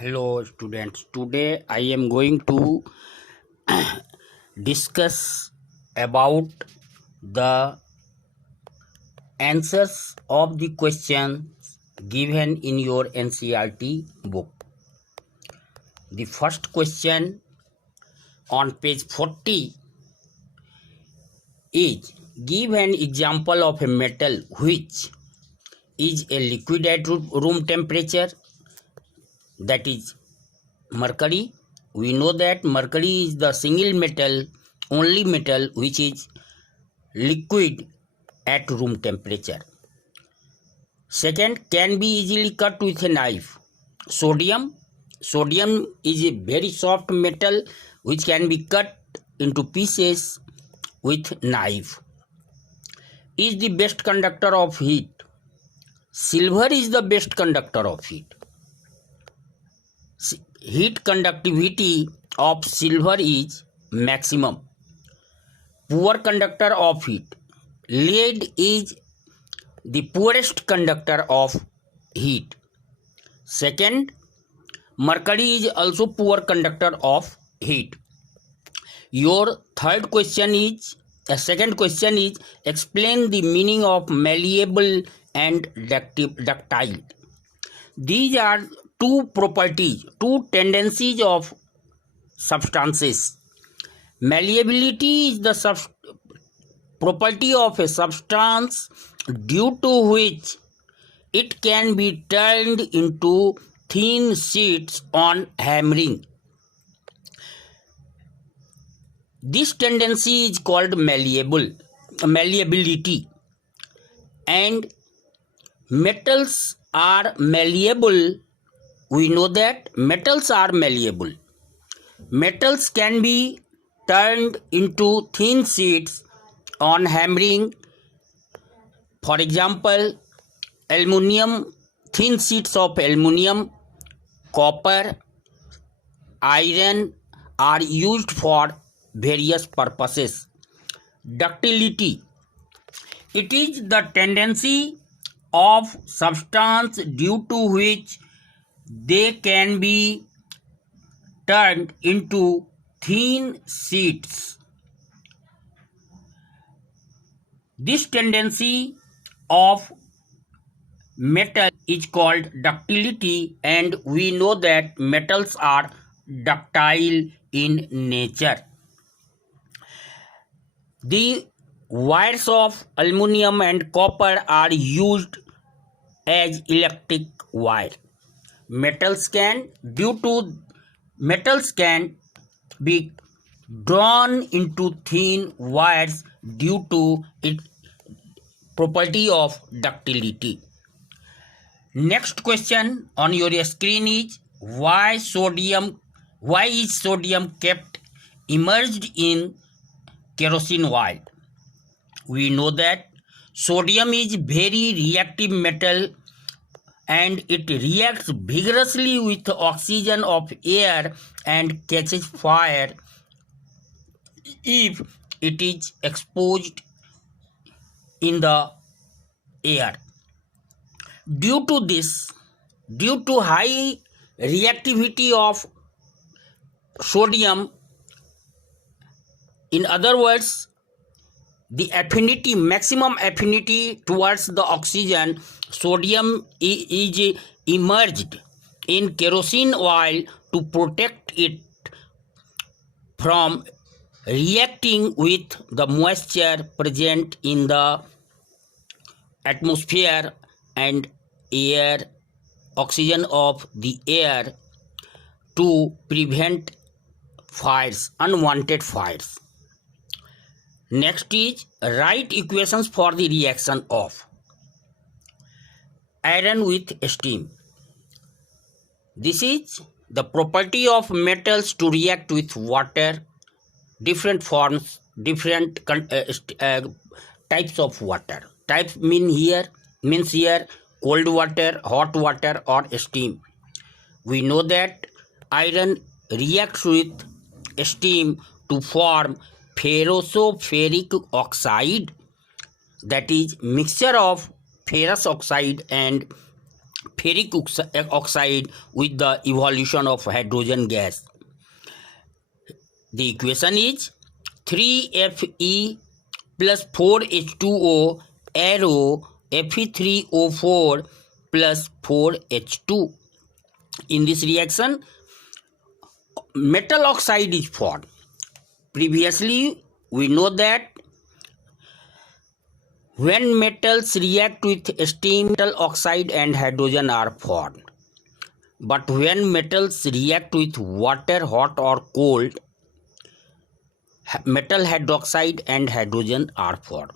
Hello students, today I am going to discuss about the answers of the questions given in your NCERT book. The first question on page 40 is: give an example of a metal which is a liquid at room temperature, that is mercury. We know that mercury is the only metal which is liquid at room temperature. Second, can be easily cut with a knife. Sodium is a very soft metal which can be cut into pieces with knife. Is the best conductor of heat. Silver is the best conductor of heat. Heat conductivity of silver is maximum. Poor conductor of heat. Lead is the poorest conductor of heat. Second, mercury is also poor conductor of heat. Your second question is explain the meaning of malleable and ductile. These are two tendencies of substances. Malleability is the property of a substance due to which it can be turned into thin sheets on hammering. This tendency is called malleability. And metals are malleable. We know that metals are malleable. Metals can be turned into thin sheets on hammering. For example, aluminium, thin sheets of aluminium, copper, iron are used for various purposes. Ductility. It is the tendency of substance due to which they can be turned into thin sheets. This tendency of metal is called ductility, and we know that metals are ductile in nature. The wires of aluminum and copper are used as electric wire. Metals can be drawn into thin wires due to its property of ductility. Next question on your screen is: why is sodium kept immersed in kerosene oil? We know that sodium is very reactive metal and it reacts vigorously with oxygen of air and catches fire if it is exposed in the air. Due to high reactivity of sodium, in other words, the maximum affinity towards the oxygen, sodium is immersed in kerosene oil to protect it from reacting with the moisture present in the atmosphere and air, oxygen of the air, to prevent fires, unwanted fires. Next is write equations for the reaction of iron with steam. This is the property of metals to react with water, different forms, different types of water. Types means here cold water, hot water, or steam. We know that iron reacts with steam to form ferric oxide, that is mixture of ferrous oxide and ferric oxide with the evolution of hydrogen gas? The equation is 3Fe plus 4H2O arrow Fe3O4 plus 4H2. In this reaction, metal oxide is formed. Previously, we know that when metals react with steam, metal oxide and hydrogen are formed. But when metals react with water, hot or cold, metal hydroxide and hydrogen are formed.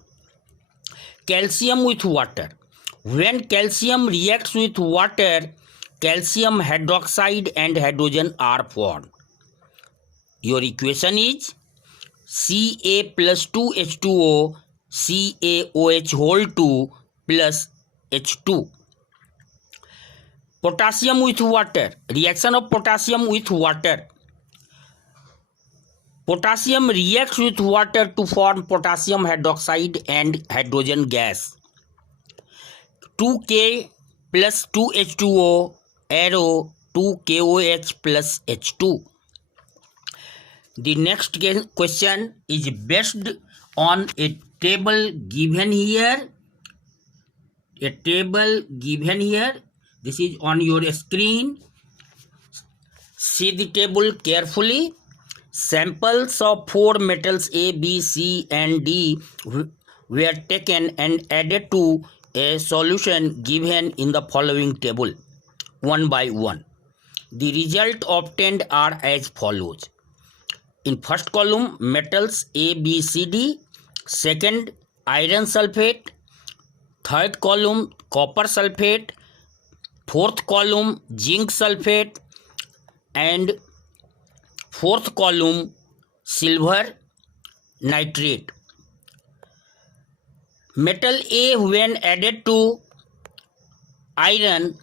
Calcium with water. When calcium reacts with water, calcium hydroxide and hydrogen are formed. Your equation is Ca plus 2H2O CaOH whole 2 plus H2. Potassium with water. Reaction of potassium with water. Potassium reacts with water to form potassium hydroxide and hydrogen gas. 2K plus 2H2O arrow 2KOH plus H2. The next question is based on a table given here. A table given here. This is on your screen. See the table carefully. Samples of 4 metals A, B, C and D were taken and added to a solution given in the following table, one by one. The result obtained are as follows. In first column, metals A, B, C, D. Second, iron sulfate. Third column, copper sulfate. Fourth column, zinc sulfate. And fourth column, silver nitrate. Metal A, when added to iron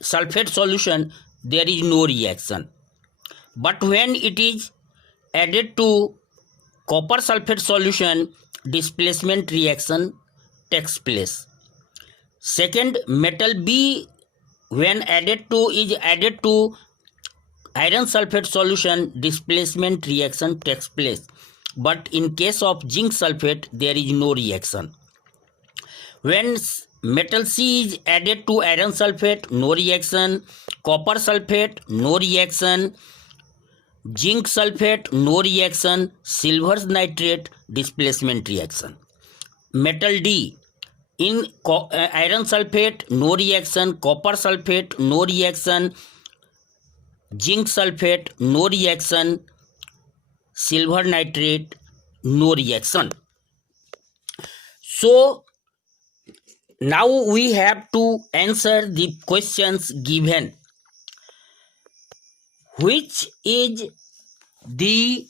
sulfate solution, there is no reaction. But when it is added to copper sulfate solution, displacement reaction takes place. Second, metal B, when added to iron sulfate solution, displacement reaction takes place. But in case of zinc sulfate, there is no reaction. When metal C is added to iron sulfate, no reaction. Copper sulfate, no reaction. Zinc sulfate, no reaction. Silver nitrate, displacement reaction. Metal D, in iron sulfate, no reaction. Copper sulfate, no reaction. Zinc sulfate, no reaction. Silver nitrate, no reaction. So now we have to answer the questions given. Which is the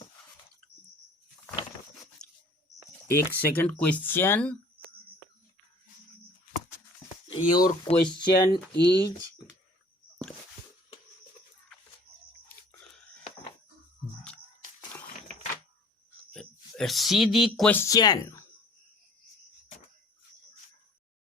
second question? Your question is see the question.